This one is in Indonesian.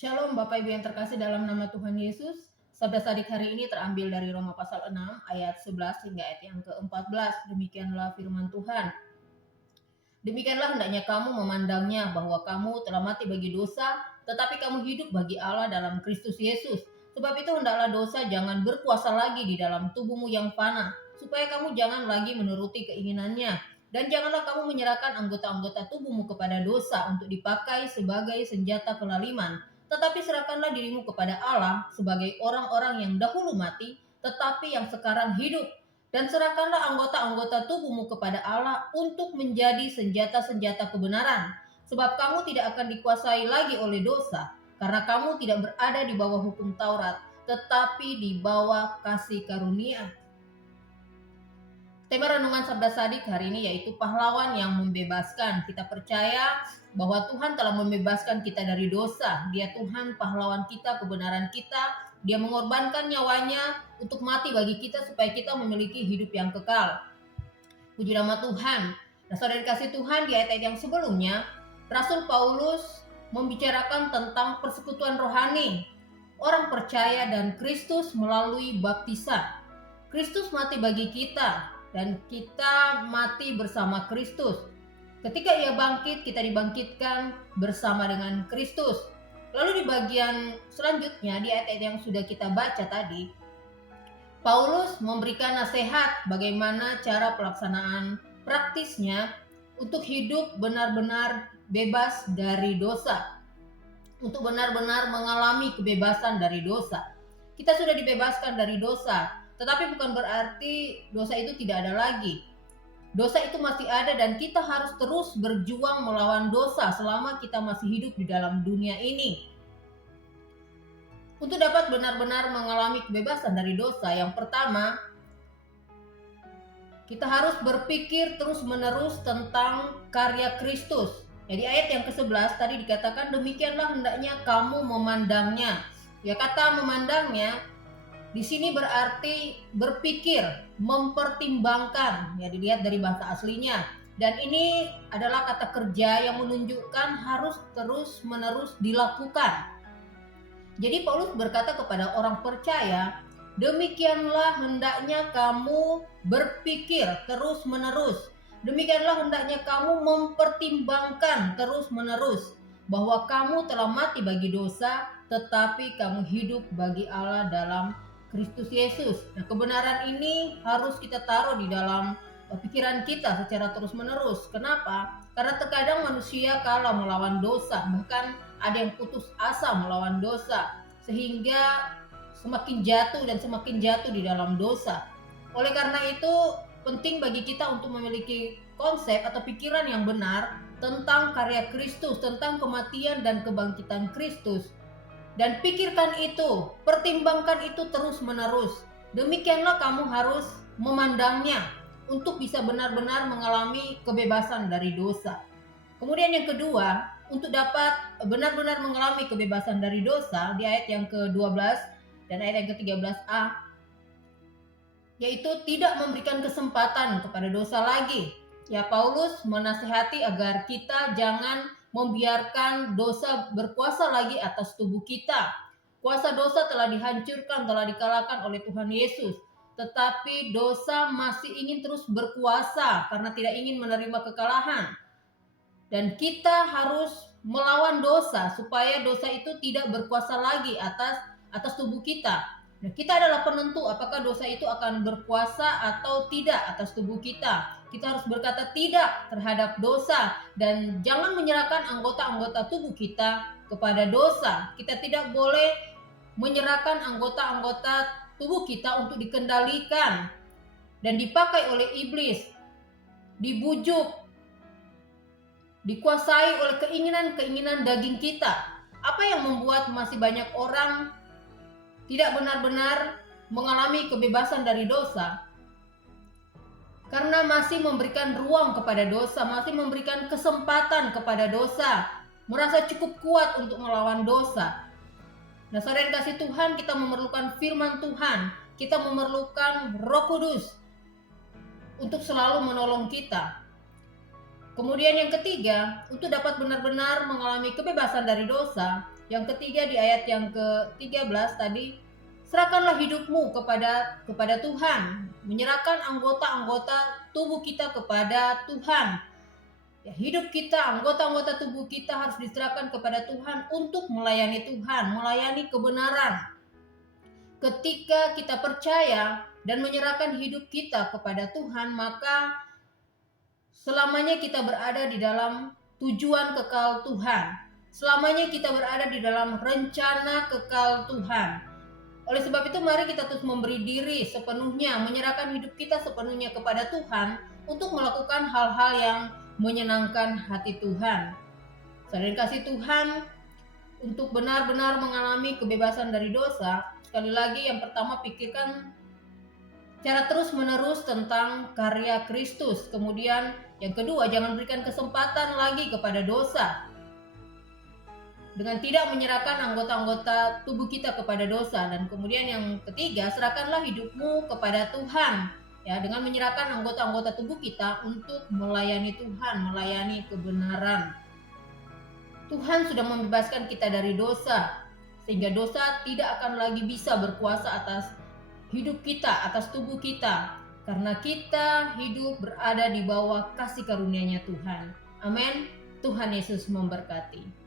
Shalom Bapak Ibu yang terkasih dalam nama Tuhan Yesus. Sabda Sadik hari ini terambil dari Roma pasal 6 ayat 11 hingga ayat yang ke-14. Demikianlah firman Tuhan. Demikianlah hendaknya kamu memandangnya bahwa kamu telah mati bagi dosa, tetapi kamu hidup bagi Allah dalam Kristus Yesus. Sebab itu hendaklah dosa jangan berkuasa lagi di dalam tubuhmu yang fana, supaya kamu jangan lagi menuruti keinginannya. Dan janganlah kamu menyerahkan anggota-anggota tubuhmu kepada dosa untuk dipakai sebagai senjata kelaliman. Tetapi serahkanlah dirimu kepada Allah sebagai orang-orang yang dahulu mati, tetapi yang sekarang hidup. Dan serahkanlah anggota-anggota tubuhmu kepada Allah untuk menjadi senjata-senjata kebenaran. Sebab kamu tidak akan dikuasai lagi oleh dosa, karena kamu tidak berada di bawah hukum Taurat, tetapi di bawah kasih karunia. Tema renungan Sabda Sadik hari ini yaitu pahlawan yang membebaskan. Kita percaya bahwa Tuhan telah membebaskan kita dari dosa. Dia Tuhan pahlawan kita, kebenaran kita. Dia mengorbankan nyawanya untuk mati bagi kita supaya kita memiliki hidup yang kekal. Puji nama Tuhan. Nah, saudara dikasih Tuhan, di ayat-ayat yang sebelumnya, Rasul Paulus membicarakan tentang persekutuan rohani, orang percaya dan Kristus melalui baptisan. Kristus mati bagi kita, dan kita mati bersama Kristus. Ketika ia bangkit, kita dibangkitkan bersama dengan Kristus. Lalu di bagian selanjutnya, di ayat-ayat yang sudah kita baca tadi, Paulus memberikan nasihat bagaimana cara pelaksanaan praktisnya untuk hidup benar-benar bebas dari dosa, untuk benar-benar mengalami kebebasan dari dosa. Kita sudah dibebaskan dari dosa, tetapi bukan berarti dosa itu tidak ada lagi. Dosa itu masih ada dan kita harus terus berjuang melawan dosa selama kita masih hidup di dalam dunia ini. Untuk dapat benar-benar mengalami kebebasan dari dosa, yang pertama, kita harus berpikir terus-menerus tentang karya Kristus. Jadi ayat yang ke-11 tadi dikatakan, demikianlah hendaknya kamu memandangnya. Ya, kata memandangnya di sini berarti berpikir, mempertimbangkan. Ya, dilihat dari bahasa aslinya. Dan ini adalah kata kerja yang menunjukkan harus terus-menerus dilakukan. Jadi Paulus berkata kepada orang percaya, demikianlah hendaknya kamu berpikir terus-menerus. Demikianlah hendaknya kamu mempertimbangkan terus-menerus bahwa kamu telah mati bagi dosa, tetapi kamu hidup bagi Allah dalam Kristus Yesus. Nah, kebenaran ini harus kita taruh di dalam pikiran kita secara terus-menerus. Kenapa? Karena terkadang manusia kalah melawan dosa, bahkan ada yang putus asa melawan dosa, sehingga semakin jatuh dan semakin jatuh di dalam dosa. Oleh karena itu, penting bagi kita untuk memiliki konsep atau pikiran yang benar tentang karya Kristus, tentang kematian dan kebangkitan Kristus. Dan pikirkan itu, pertimbangkan itu terus-menerus. Demikianlah kamu harus memandangnya untuk bisa benar-benar mengalami kebebasan dari dosa. Kemudian yang kedua, untuk dapat benar-benar mengalami kebebasan dari dosa, di ayat yang ke-12 dan ayat yang ke-13a, yaitu tidak memberikan kesempatan kepada dosa lagi. Ya, Paulus menasihati agar kita jangan membiarkan dosa berkuasa lagi atas tubuh kita. Kuasa dosa telah dihancurkan, telah dikalahkan oleh Tuhan Yesus. Tetapi dosa masih ingin terus berkuasa karena tidak ingin menerima kekalahan. Dan kita harus melawan dosa supaya dosa itu tidak berkuasa lagi atas tubuh kita. Nah, kita adalah penentu apakah dosa itu akan berkuasa atau tidak atas tubuh kita. Kita harus berkata tidak terhadap dosa dan jangan menyerahkan anggota-anggota tubuh kita kepada dosa. Kita tidak boleh menyerahkan anggota-anggota tubuh kita untuk dikendalikan dan dipakai oleh iblis, dibujuk, dikuasai oleh keinginan-keinginan daging kita. Apa yang membuat masih banyak orang tidak benar-benar mengalami kebebasan dari dosa? Karena masih memberikan ruang kepada dosa, masih memberikan kesempatan kepada dosa, merasa cukup kuat untuk melawan dosa. Nah, saudara kasih Tuhan, kita memerlukan firman Tuhan, kita memerlukan Roh Kudus untuk selalu menolong kita. Kemudian yang ketiga, untuk dapat benar-benar mengalami kebebasan dari dosa, Yang ketiga di ayat yang ke-13 tadi, serahkanlah hidupmu kepada Tuhan, menyerahkan anggota-anggota tubuh kita kepada Tuhan. Ya, hidup kita, anggota-anggota tubuh kita harus diserahkan kepada Tuhan untuk melayani Tuhan, melayani kebenaran. Ketika kita percaya dan menyerahkan hidup kita kepada Tuhan, maka selamanya kita berada di dalam tujuan kekal Tuhan. Selamanya kita berada di dalam rencana kekal Tuhan. Oleh sebab itu mari kita terus memberi diri sepenuhnya, menyerahkan hidup kita sepenuhnya kepada Tuhan untuk melakukan hal-hal yang menyenangkan hati Tuhan. Saudara kasih Tuhan, untuk benar-benar mengalami kebebasan dari dosa, sekali lagi yang pertama pikirkan cara terus-menerus tentang karya Kristus. Kemudian yang kedua, jangan berikan kesempatan lagi kepada dosa. Dengan tidak menyerahkan anggota-anggota tubuh kita kepada dosa. Dan kemudian yang ketiga, serahkanlah hidupmu kepada Tuhan. Ya, dengan menyerahkan anggota-anggota tubuh kita untuk melayani Tuhan, melayani kebenaran. Tuhan sudah membebaskan kita dari dosa, sehingga dosa tidak akan lagi bisa berkuasa atas hidup kita, atas tubuh kita, karena kita hidup berada di bawah kasih karunia-Nya Tuhan. Amin. Tuhan Yesus memberkati.